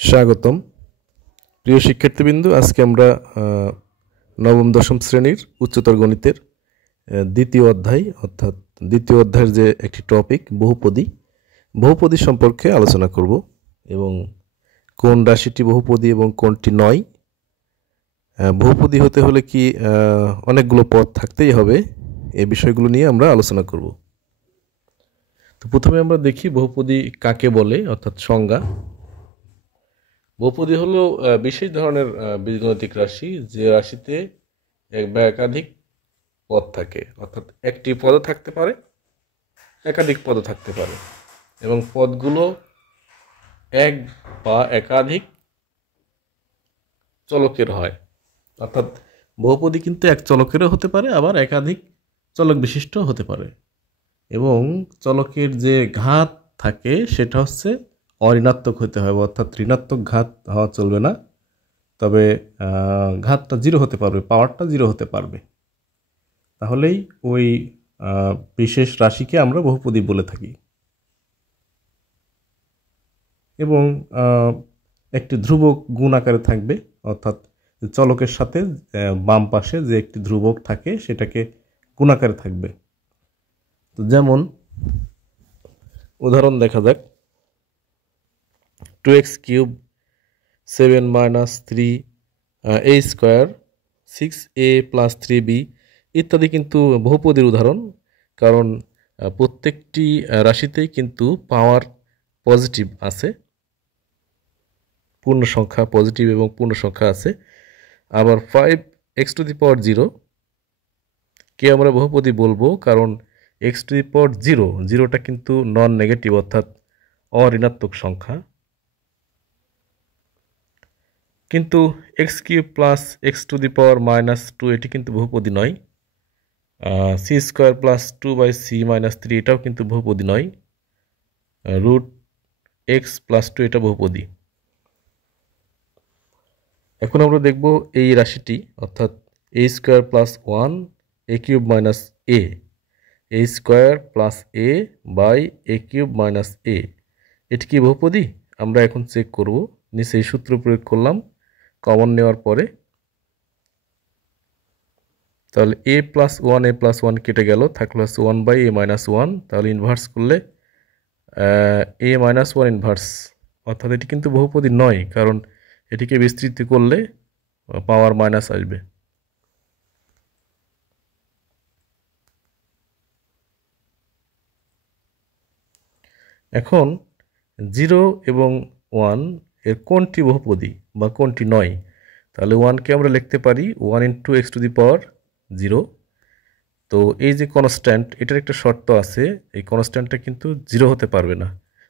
স্বাগতম প্রিয় শিক্ষার্থীবৃন্দু। আজকে আমরা নবম দশম শ্রেণীর উচ্চতর গণিতের দ্বিতীয় অধ্যায় অর্থাৎ দ্বিতীয় অধ্যায়ের যে একটি টপিক বহুপদী সম্পর্কে আলোচনা করব এবং কোন রাশিটি বহুপদী এবং কোনটি নয়। বহুপদী হতে হলে কি অনেকগুলো পদ থাকতেই হবে, এই বিষয়গুলো নিয়ে আমরা আলোচনা করব। তো প্রথমে আমরা দেখি বহুপদী কাকে বলে অর্থাৎ সংজ্ঞা। বহুপদী হলো বিশেষ ধরনের বীজগণিতিক রাশি যে রাশিতে এক বা একাধিক পদ থাকে, অর্থাৎ একটি পদও থাকতে পারে, একাধিক পদও থাকতে পারে এবং পদগুলো এক বা একাধিক চলকের হয়। অর্থাৎ বহুপদী কিন্তু এক চলকেরও হতে পারে, আবার একাধিক চলক বিশিষ্ট হতে পারে এবং চলকের যে ঘাত থাকে সেটা হচ্ছে অঋণাত্মক হতে হবে, অর্থাৎ ঋণাত্মক ঘাত হওয়া চলবে না, তবে ঘাতটা জিরো হতে পারবে, পাওয়ারটা জিরো হতে পারবে, তাহলেই ওই বিশেষ রাশিকে আমরা বহুপদী বলে থাকি। এবং একটি ধ্রুবক গুণ আকারে থাকবে, অর্থাৎ চলকের সাথে বাম পাশে যে একটি ধ্রুবক থাকে সেটাকে গুণ আকারে থাকবে। তো যেমন উদাহরণ দেখা যাক, 2x cube 7 - 3 a square 6a + 3b ইত্যাদি কিন্তু বহুপদীর উদাহরণ, কারণ প্রত্যেকটি রাশিতেই কিন্তু পাওয়ার পজিটিভ আছে, পূর্ণ সংখ্যা পজিটিভ এবং পূর্ণ সংখ্যা আছে। আবার 5x⁻0 কে আমরা বহুপদী বলবো কারণ x⁻0 জিরোটা কিন্তু নন নেগেটিভ অর্থাৎ অঋণাত্মক সংখ্যা, কিন্তু x³ + x⁻² এটি কিন্তু বহুপদী নয়। c² + 2/c - 3 এটাও কিন্তু বহুপদী নয়। √x + 2 এটা বহুপদী। এখন আমরা দেখব এই রাশিটি অর্থাৎ a² + 1 a³ - a, a² + a/a³ - a, এটি কি বহুপদী? আমরা এখন চেক করব। নিচে এই সূত্র প্রয়োগ করলাম কমন নেওয়ার পরে, তাহলে a + 1 a + 1 কেটে গেল, থাকলো হচ্ছে 1/a - 1, তাহলে ইনভার্স করলে a - 1 ইনভার্স, অর্থাৎ এটি কিন্তু বহুপদী নয়, কারণ এটিকে বিস্তৃত করলে পাওয়ার মাইনাস আসবে। এখন 0 এবং 1 এর কোনটি বহুপদী বা কোনটি নয়? তাহলে 1কে আমরা লিখতে পারি 1 × x⁻0। তো এই যে কনস্ট্যান্ট, এটার একটা শর্ত আছে, এই কনস্ট্যান্টটা কিন্তু 0 হতে পারবে না,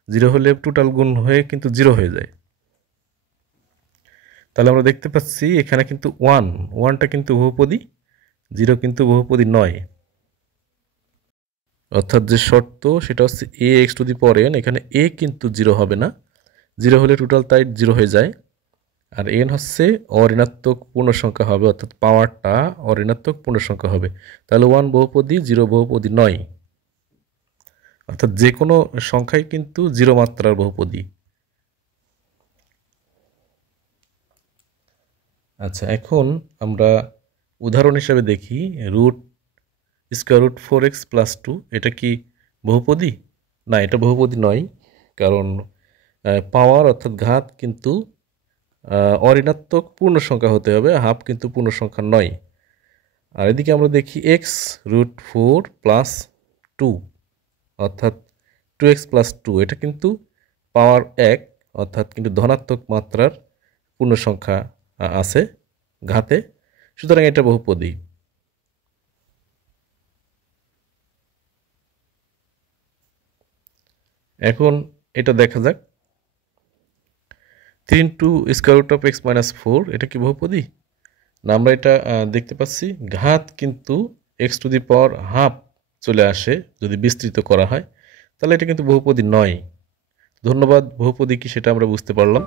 0 হলে টোটাল গুণ হয়ে কিন্তু 0 হয়ে যায়। তাহলে আমরা দেখতে পাচ্ছি এখানে কিন্তু 1টা কিন্তু বহুপদী, 0 কিন্তু বহুপদী নয়। অর্থাৎ যে শর্ত সেটা হচ্ছে ax⁻n, এখানে a কিন্তু 0 হবে না, 0 হলে টোটাল তাই 0 হয়ে যায়, আর n হচ্ছে অঋণাত্মক পূর্ণ সংখ্যা হবে, অর্থাৎ পাওয়ারটা অঋণাত্মক পূর্ণ সংখ্যা হবে। তাহলে 1 বহুপদী, 0 বহুপদী নয়, অর্থাৎ যে কোনো সংখ্যাই কিন্তু 0 মাত্রার বহুপদী। আচ্ছা, এখন আমরা উদাহরণ হিসাবে দেখি √4x + 2 এটা কি বহুপদী? না, এটা বহুপদী নয়, কারণ পাওয়ার অর্থাৎ ঘাত কিন্তু অঋণাত্মক পূর্ণ সংখ্যা হতে হবে, হাফ কিন্তু পূর্ণ সংখ্যা নয়। আর এদিকে আমরা দেখি x√4 + 2 অর্থাৎ 2x + 2 এটা কিন্তু পাওয়ার 1 অর্থাৎ কিন্তু ধনাত্মক মাত্রার পূর্ণ সংখ্যা আছে ঘাতে, সুতরাং এটা বহুপদী। এখন এটা দেখা যাক, 3 × x⁻4 এটা কি বহুপদী? না, আমরা এটা দেখতে পাচ্ছি ঘাত কিন্তু x⁻½ চলে আসে যদি বিস্তৃত করা হয়, তাহলে এটা কিন্তু বহুপদী নয়। ধন্যবাদ, বহুপদী কি সেটা আমরা বুঝতে পারলাম।